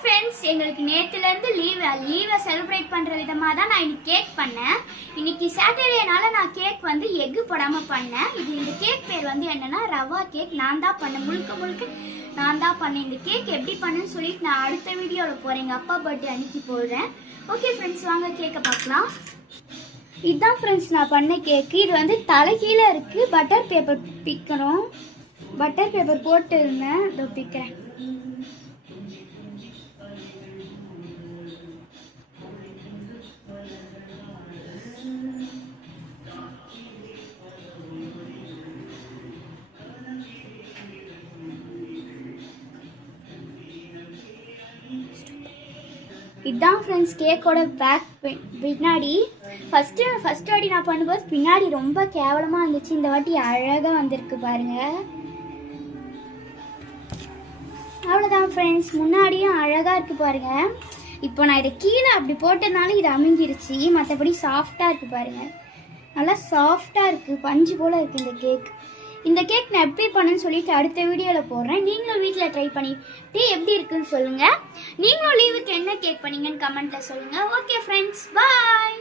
Friends, எங்களுக்கு நேற்றுலேருந்து லீவை celebrate பண்ணுற விதமாக தான் நான் இன்னைக்கு கேக் பண்ணேன். இன்னைக்கு சாட்டர்டேனால நான் கேக் வந்து எக்கு போடாமல் பண்ணேன். இந்த கேக் பேர் வந்து என்னன்னா ரவா கேக். நான் தான் பண்ணேன், முழுக்க நான் தான் பண்ணேன். இந்த கேக் எப்படி பண்ணுன்னு சொல்லிட்டு நான் அடுத்த வீடியோவில் போகிறேன், எங்கள் அப்பா பர்த்டே அன்னைக்கு போடுறேன். ஓகே ஃப்ரெண்ட்ஸ், வாங்க கேக்கை பார்க்கலாம். இதுதான் ஃப்ரெண்ட்ஸ் நான் பண்ண கேக்கு. இது வந்து தலைகீழே இருக்குது. பட்டர் பேப்பர் பிக்கணும். பட்டர் பேப்பர் போட்டு இருந்தேன், இதோ பிக்கிறேன். இதுதான் ஃப்ரெண்ட்ஸ் கேக்கோட பேக் பின்னாடி. ஃபர்ஸ்ட் வாட்டி நான் பண்ணும்போது பின்னாடி ரொம்ப கேவலமாக இருந்துச்சு. இந்த வாட்டி அழகாக வந்திருக்கு பாருங்க. அவ்வளோதான் ஃப்ரெண்ட்ஸ், முன்னாடியும் அழகாக இருக்குது பாருங்க. இப்போ நான் இதை கீழே அப்படி போட்டதுனால இது அமுங்கிருச்சு. மற்றபடி சாஃப்டாக இருக்குது பாருங்க, நல்லா சாஃப்டாக இருக்குது, பஞ்சு போல் இருக்குது இந்த கேக். இந்த கேக் நான் எப்படி பண்ணுன்னு சொல்லிட்டு அடுத்த வீடியோவில் போடுறேன். நீங்களும் வீட்டில் ட்ரை பண்ணிட்டு எப்படி இருக்குன்னு சொல்லுங்கள். நீங்களும் லீவுக்கு என்ன கேக் பண்ணீங்கன்னு கமெண்ட்டில் சொல்லுங்கள். ஓகே ஃப்ரெண்ட்ஸ், பாய்.